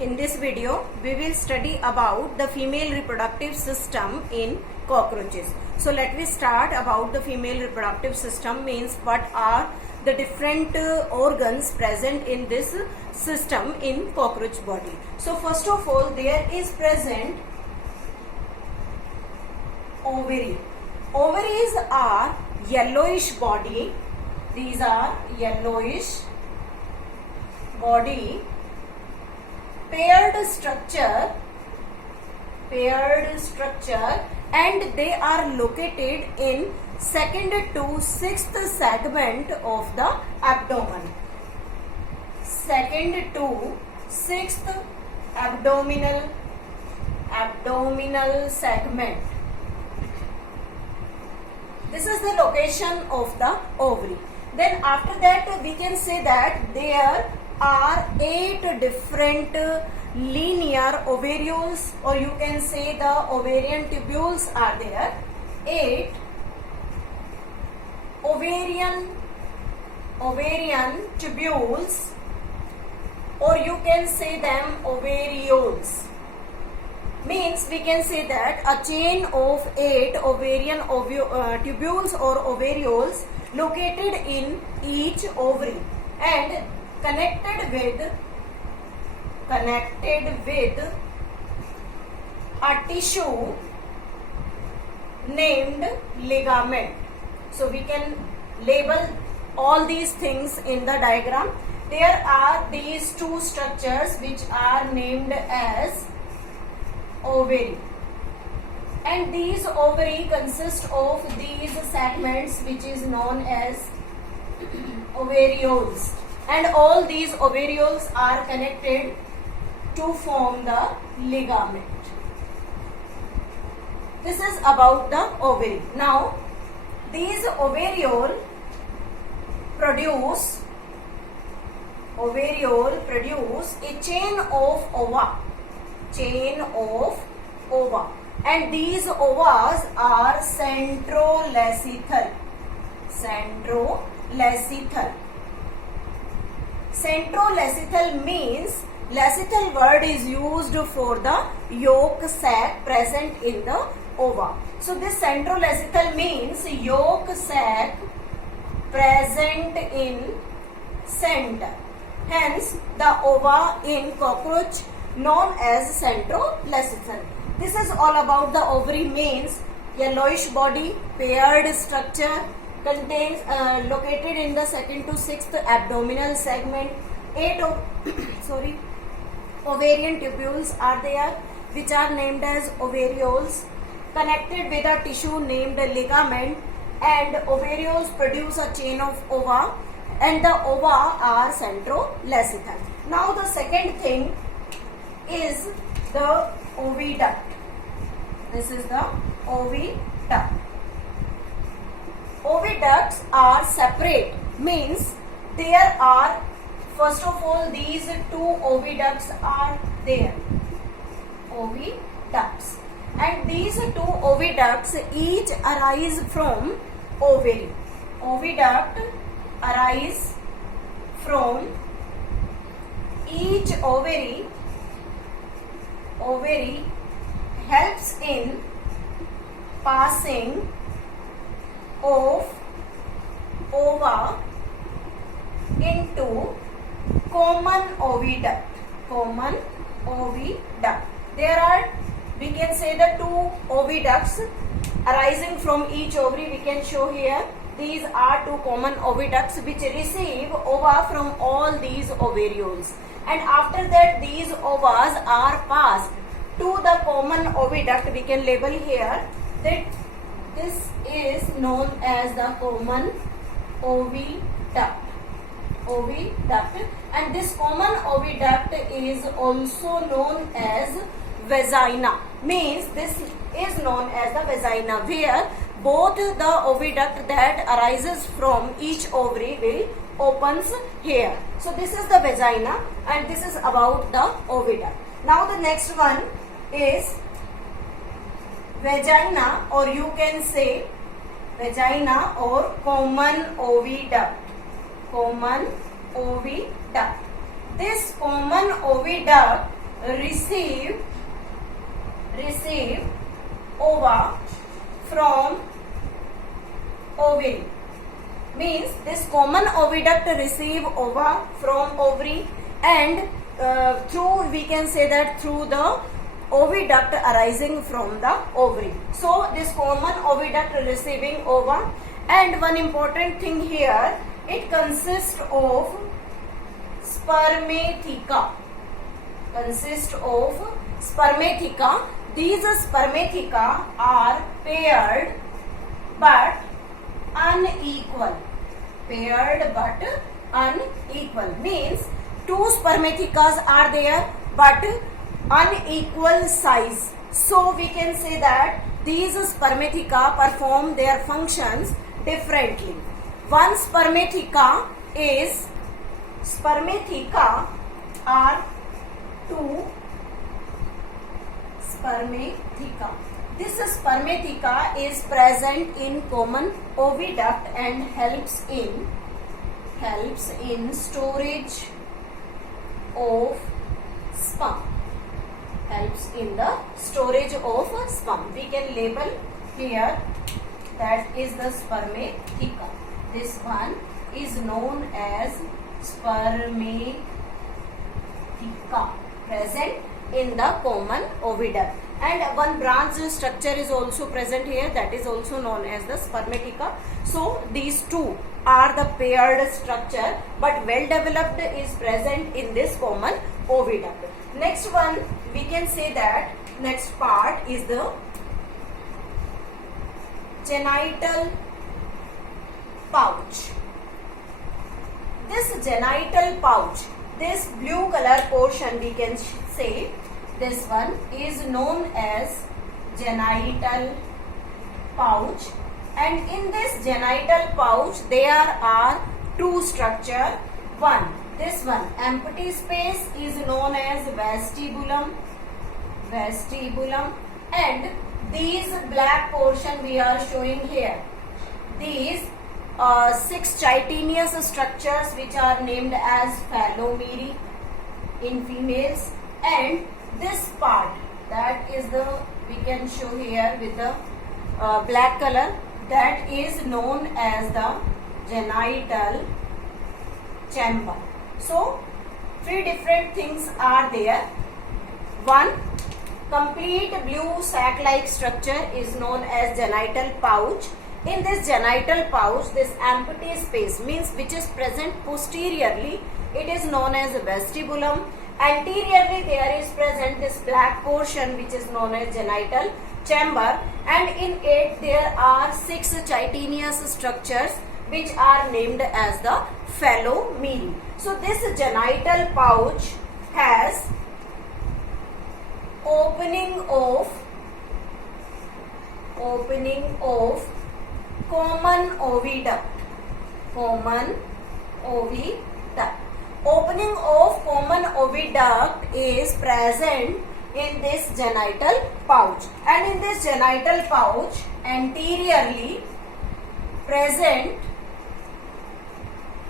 In this video, we will study about the female reproductive system in cockroaches. So let me start about the female reproductive system, means what are the different organs present in this system in cockroach body. So first of all, there is present ovary. Ovaries are yellowish body. These are yellowish body, paired structure, and they are located in second to sixth segment of the abdomen. Second to sixth abdominal segment. This is the location of the ovary. Then after that we can say that there are 8 different linear ovarioles, or you can say the ovarian tubules are there. 8 ovarian tubules, or you can say them ovarioles. Means we can say that a chain of 8 ovarian tubules or ovarioles located in each ovary and connected with a tissue named ligament. So we can label all these things in the diagram. There are these 2 structures which are named as ovary, and these ovary consist of these segments which is known as ovarioles, and all these ovarioles are connected to form the ligament. This is about the ovary. Now these ovariole produce a chain of ova, and these ovas are centrolecital. Centrolecital means lecital word is used for the yolk sac present in the ova. So this centrolecital means yolk sac present in center. Hence the ova in cockroach known as centrolecital. This is all about the ovary. Means yellowish body, paired structure, contains located in the second to sixth abdominal segment. 8 ovarian tubules are there which are named as ovarioles, connected with a tissue named ligament, and ovarioles produce a chain of ova, and the ova are centrolecital. Now the second thing is the oviduct. This is the oviduct. Oviducts are separate, means there are, first of all, these 2 oviducts are there. Oviducts. And these 2 oviducts each arise from ovary. Oviduct arise from each ovary. Ovary helps in passing of ova into common oviduct. There are, we can say, the 2 oviducts arising from each ovary. We can show here. These are 2 common oviducts which receive ova from all these ovarioles, and after that these ovas are passed to the common oviduct. We can label here that this is known as the common oviduct. And this common oviduct is also known as vagina. Means this is known as the vagina, where both the oviduct that arises from each ovary will opens here. So this is the vagina, and this is about the oviduct. Now the next one is vagina, or you can say vagina or common oviduct. This common oviduct receive ova from ovary. Means this common oviduct receive ova from ovary, and through, we can say that through the oviduct arising from the ovary. So this common oviduct receiving ova, and one important thing here, it consists of spermatheca. These spermatheca are paired but unequal. Means two spermathecas are there but unequal size. So we can say that these spermatheca perform their functions differently. One spermatheca are two spermatheca. This spermatheca is present in common oviduct and helps in storage of sperm. We can label here, that is the spermatheca. This one is known as spermatheca, present in the common oviduct. And one branch structure is also present here, that is also known as the spermatheca. So these two are the paired structure, but well developed is present in this common oviduct. Next one, we can say that next part is the genital pouch. This genital pouch, this blue color portion, we can say this one is known as genital pouch, and in this genital pouch there are two structures. One, this one empty space is known as vestibulum, and these black portion we are showing here, these 6 chitinous structures which are named as phallomere in females, and this part, that is the, we can show here with the black color, that is known as the genital chamber. So 3 different things are there. One, complete blue sac-like structure is known as genital pouch. In this genital pouch, this empty space, means which is present posteriorly, it is known as vestibulum. Anteriorly there is present this black portion which is known as genital chamber, and in it there are 6 chitinous structures which are named as the phallomere. So this genital pouch has opening of common oviduct. Opening of common oviduct is present in this genital pouch, and in this genital pouch anteriorly present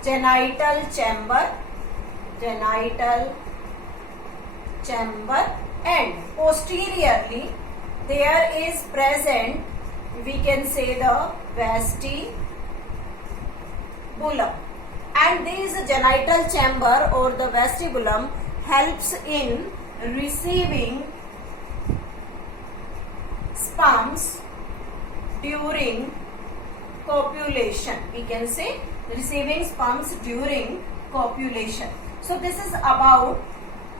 genital chamber, and posteriorly there is present, we can say, the vestibulum. And this genital chamber or the vestibulum helps in receiving sperms during copulation. We can say receiving sperms during copulation. So this is about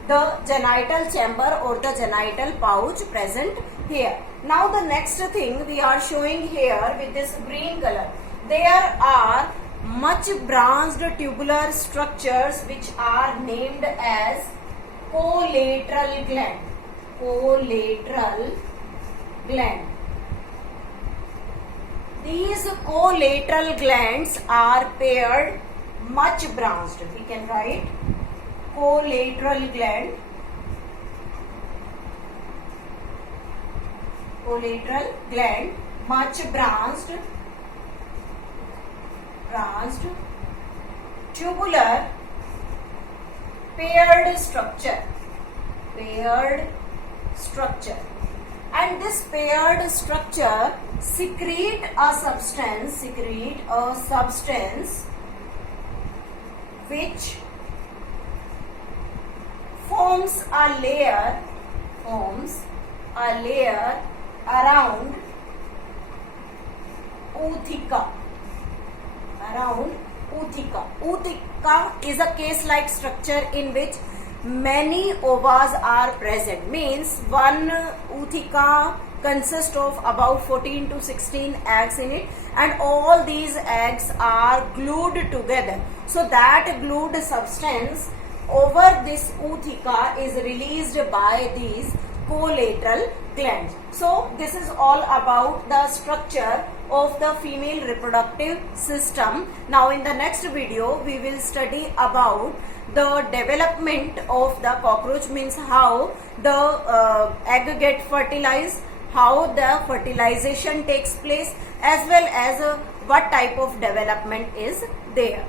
the genital chamber or the genital pouch present here. Now the next thing we are showing here with this green color, there are much branched tubular structures which are named as collateral gland. These collateral glands are paired much branched. We can write collateral gland. Much branched tubular paired structure. paired structure. And this paired structure secrete a substance which forms a layer around ootheca. Ootheca is a case-like structure in which many ovas are present. Means one ootheca consists of about 14 to 16 eggs in it, and all these eggs are glued together. So that glued substance over this ootheca is released by these collateral glands. So this is all about the structure of the female reproductive system. Now in the next video we will study about the development of the cockroach, means how the egg get fertilized, how the fertilization takes place, as well as what type of development is there.